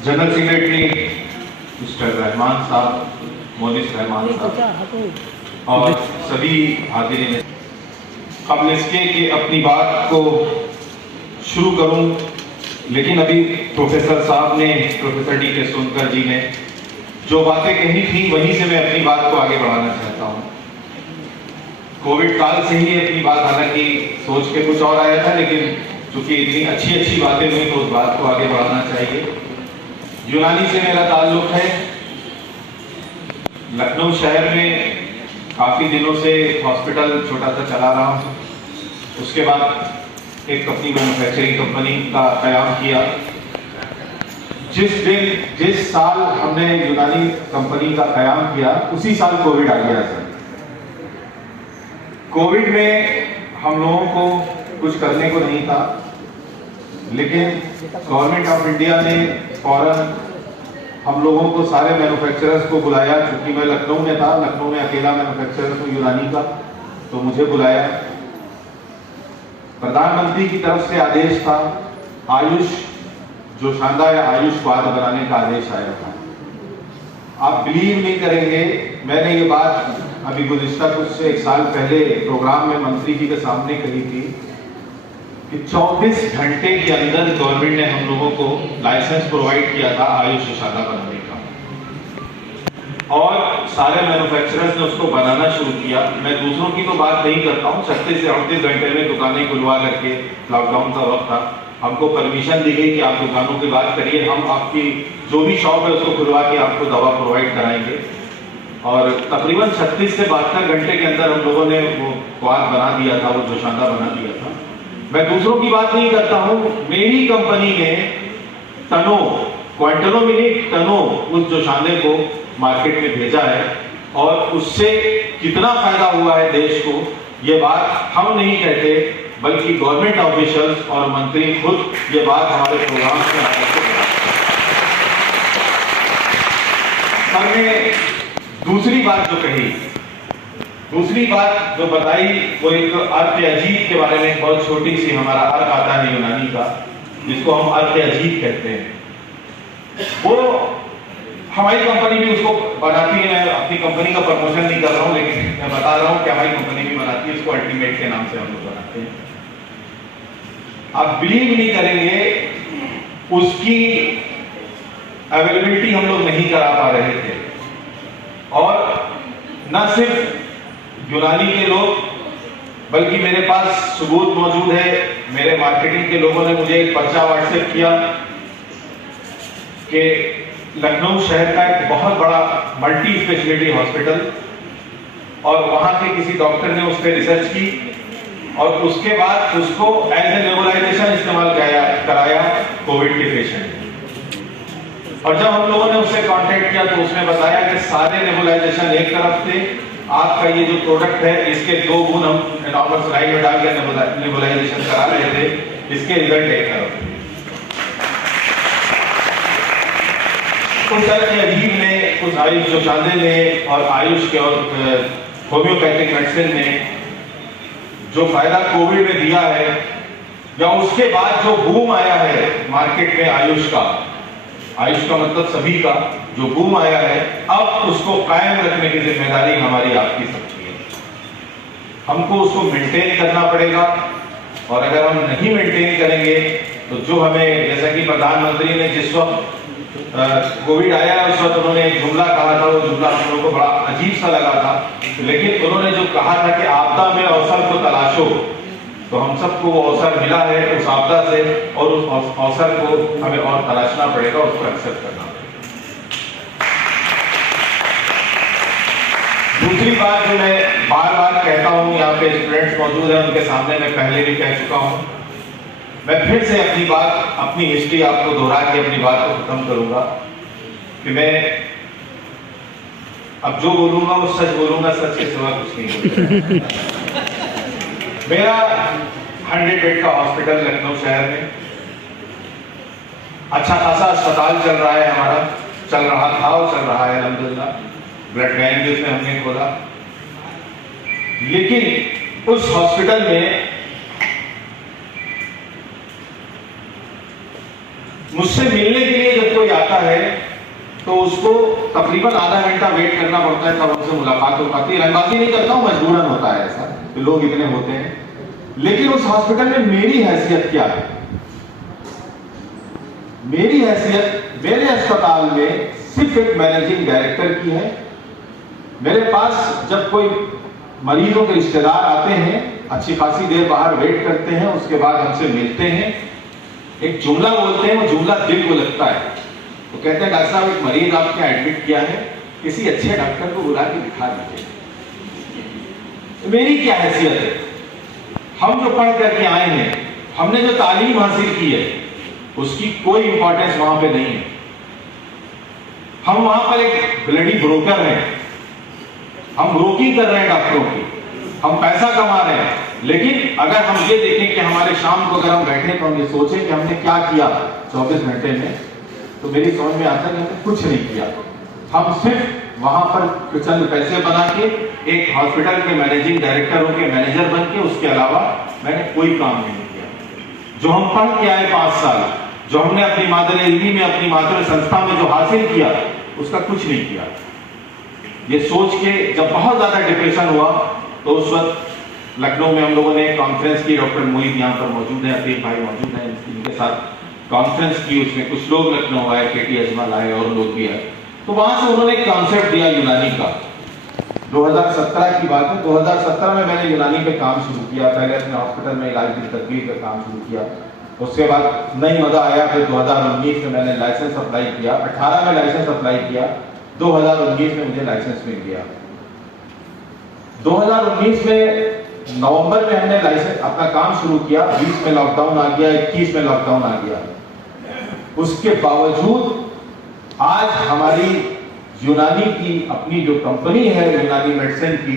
General secretary mister Rahman साहब, मोनिस रहमान साहब और सभी हाजिरीन, कबल इसके कि अपनी बात को शुरू करूं, लेकिन अभी प्रोफेसर साहब ने, प्रोफेसर डी.के. सोनकर जी ने जो बातें कही थी वहीं से मैं अपनी बात को आगे बढ़ाना चाहता हूं। कोविड काल से ही अपनी बात हालांकि सोच के कुछ और आया था, लेकिन चूंकि इतनी अच्छी बातें हुई तो उस बात को आगे बढ़ाना चाहिए। यूनानी से मेरा ताल्लुक है। लखनऊ शहर में काफी दिनों से हॉस्पिटल छोटा सा चला रहा हूं। उसके बाद एक अपनी मैन्युफैक्चरिंग कंपनी का कयाम किया। जिस साल हमने यूनानी कंपनी का कयाम किया उसी साल कोविड आ गया सर। कोविड में हम लोगों को कुछ करने को नहीं था, लेकिन गवर्नमेंट ऑफ इंडिया ने फौरन हम लोगों को, सारे मैन्युफैक्चरर्स को बुलाया। चूंकि मैं लखनऊ में था, लखनऊ में अकेला मैन्युफैक्चरर हूँ यूनानी का, तो मुझे बुलाया। प्रधानमंत्री की तरफ से आदेश था, आयुष जो शानदार आयुष स्वाद बनाने का आदेश आया था। आप बिलीव नहीं करेंगे, मैंने ये बात अभी गुज़िश्ता कुछ एक साल पहले प्रोग्राम में मंत्री जी के सामने कही थी कि 24 घंटे के अंदर गवर्नमेंट ने हम लोगों को लाइसेंस प्रोवाइड किया था आयुष औषधा बनाने का, और सारे मैन्युफैक्चरर्स ने उसको बनाना शुरू किया। मैं दूसरों की तो बात नहीं करता हूँ। 36 से 38 घंटे में दुकानें खुलवा करके, लॉकडाउन का वक्त था, हमको परमिशन दी गई कि आप दुकानों की बात करिए, हम आपकी जो भी शॉप है उसको खुलवा के आपको दवा प्रोवाइड कराएंगे। और तकरीबन 36 से 72 घंटे के अंदर हम लोगों ने वो स्वाद बना दिया था, वो जोशांदा बना दिया था। मैं दूसरों की बात नहीं करता हूं, मेरी कंपनी ने टनों, क्विंटलों में नहीं, टनों उस जोशांदे को मार्केट में भेजा है, और उससे कितना फायदा हुआ है देश को, ये बात हम नहीं कहते, बल्कि गवर्नमेंट ऑफिशियल्स और मंत्री खुद ये बात हमारे प्रोग्राम में आकर के हमने दूसरी बात जो कही, दूसरी बात जो बताई, वो एक अर्थ अजीब के बारे में, बहुत छोटी सी हमारा अर्थ आता है यूनानी का, जिसको हम अर्थ अजीब कहते हैं। वो हमारी कंपनी भी उसको बनाती है। मैं अपनी कंपनी का प्रमोशन नहीं कर रहा हूँ, लेकिन मैं बता रहा हूँ कि हमारी कंपनी भी बनाती है। इसको अल्टीमेट के नाम से हम लोग बनाते हैं। आप बिलीव नहीं करेंगे, उसकी अवेलेबिलिटी हम लोग नहीं करा पा रहे थे, और न सिर्फ यूनानी के लोग, बल्कि मेरे पास सबूत मौजूद है। मेरे मार्केटिंग के लोगों ने मुझे एक पर्चा व्हाट्सएप किया कि लखनऊ शहर का एक बहुत बड़ा मल्टी स्पेशलिटी हॉस्पिटल, और वहां के किसी डॉक्टर ने उस पर रिसर्च की, और उसके बाद उसको एज ए नेबुलाइजेशन इस्तेमाल कराया कोविड के पेशेंट। और जब हम लोगों ने उससे कांटेक्ट किया तो उसने बताया कि सारे नेबुलाइजेशन एक तरफ थे, आपका ये जो प्रोडक्ट है इसके 2 गुण हम नॉर्मल स्लाइड में डाल के नेबुलाइजेशन करा रहे थे, इसके रिजल्ट एक तरफ थे। उस तरह के अजीब ने, उस आयुष जोशांदे ने और आयुष के और होम्योपैथिक मेडिसिन ने जो फायदा कोविड में दिया है, या उसके बाद जो बूम आया है मार्केट में आयुष का मतलब सभी का जो बूम आया है, अब उसको कायम रखने की जिम्मेदारी हमारी, आपकी सबकी है। हमको उसको मेंटेन करना पड़ेगा, और अगर हम नहीं मेंटेन करेंगे तो जो हमें, जैसा कि प्रधानमंत्री ने जिस वक्त कोविड आया उस वक्त उन्होंने एक जुमला कहा था, वो जुमला हम लोगों को बड़ा अजीब सा लगा था, लेकिन उन्होंने जो कहा था कि आपदा में अवसर को तलाशो, तो हम सबको वो अवसर मिला है उस आपदा से, और उस अवसर को हमें और तलाशना पड़ेगा, उसको एक्सेप्ट करना पड़ेगा। दूसरी बात जो मैं बार बार कहता हूँ, यहाँ पे स्टूडेंट्स मौजूद हैं, उनके सामने मैं पहले भी कह चुका हूँ, मैं फिर से अपनी बात, अपनी हिस्ट्री आपको दोहरा के अपनी बात को खत्म करूंगा कि मैं अब जो बोलूंगा वो सच बोलूंगा, सच के सिवा कुछ नहीं बोलूंगा। मेरा 100 बेड का हॉस्पिटल लखनऊ शहर में, अच्छा खासा अस्पताल चल रहा है हमारा, चल रहा था और चल रहा है अल्हम्दुलिल्लाह। ब्लड बैंक भी उसमें हमने खोला, लेकिन उस हॉस्पिटल में मुझसे मिलने के लिए जब कोई आता है तो उसको तकरीबन आधा घंटा वेट करना पड़ता है, तब हमसे मुलाकात हो पाती है। रंगबाजी नहीं करता हूं, मजबूरन होता है ऐसा, तो लोग इतने होते हैं। लेकिन उस हॉस्पिटल में मेरी हैसियत क्या है? मेरी हैसियत मेरे अस्पताल में सिर्फ एक मैनेजिंग डायरेक्टर की है। मेरे पास जब कोई मरीजों के रिश्तेदार आते हैं, अच्छी खासी देर बाहर वेट करते हैं, उसके बाद हमसे मिलते हैं, एक जुमला बोलते हैं, वो जुमला दिल को लगता है। तो कहते हैं डॉक्टर साहब एक मरीज आपने एडमिट किया है, किसी अच्छे डॉक्टर को बुला के दिखा दीजिए। तो मेरी क्या हैसियत है? हम जो पढ़ करके आए हैं, हमने जो तालीम हासिल की है, उसकी कोई इंपॉर्टेंस वहां पे नहीं है। हम वहां पर एक ब्लडी ब्रोकर हैं, हम ब्रोकिंग कर रहे हैं डॉक्टरों की, हम पैसा कमा रहे हैं। लेकिन अगर हम ये देखें कि हमारे शाम को अगर हम बैठे तो हम ये सोचें कि हमने क्या किया 24 घंटे में, तो मेरी समझ में आता है कि हमने कुछ नहीं किया। हम सिर्फ वहां पर चंद पैसे बना के एक हॉस्पिटल के मैनेजिंग डायरेक्टर होकर मैनेजर बन के, उसके अलावा मैंने कोई काम नहीं किया। जो हम पढ़ के आए 5 साल, जो हमने अपनी मातृभूमि में, अपनी मातृ संस्था में जो हासिल किया, उसका कुछ नहीं किया। ये सोच के जब बहुत ज्यादा डिप्रेशन हुआ, तो उस वक्त लखनऊ में हम लोगों ने एक कॉन्फ्रेंस की। डॉक्टर मोहित यहाँ पर मौजूद है, अतीक भाई मौजूद है, इनके साथ कॉन्फ्रेंस की। उसमें कुछ लोग लखनऊ आए, केटी अजमल आए और लोग भी आए। तो वहां से उन्होंने एक कॉन्सेप्ट दिया यूनानी का। 2017 की बात है, 2017 में मैंने यूनानी पे काम शुरू किया। पहले अपने हॉस्पिटल में इलाज की तदबीर का काम शुरू किया, उसके बाद नहीं मजा आया, फिर 2019 में मैंने लाइसेंस अप्लाई किया, 18 में लाइसेंस अप्लाई किया, 2019 में मुझे लाइसेंस मिल गया। 2019 में नवंबर में हमने लाइसेंस अपना काम शुरू किया, 20 में लॉकडाउन आ गया, 21 में लॉकडाउन आ गया। उसके बावजूद आज हमारी यूनानी की अपनी जो कंपनी है यूनानी मेडिसिन की,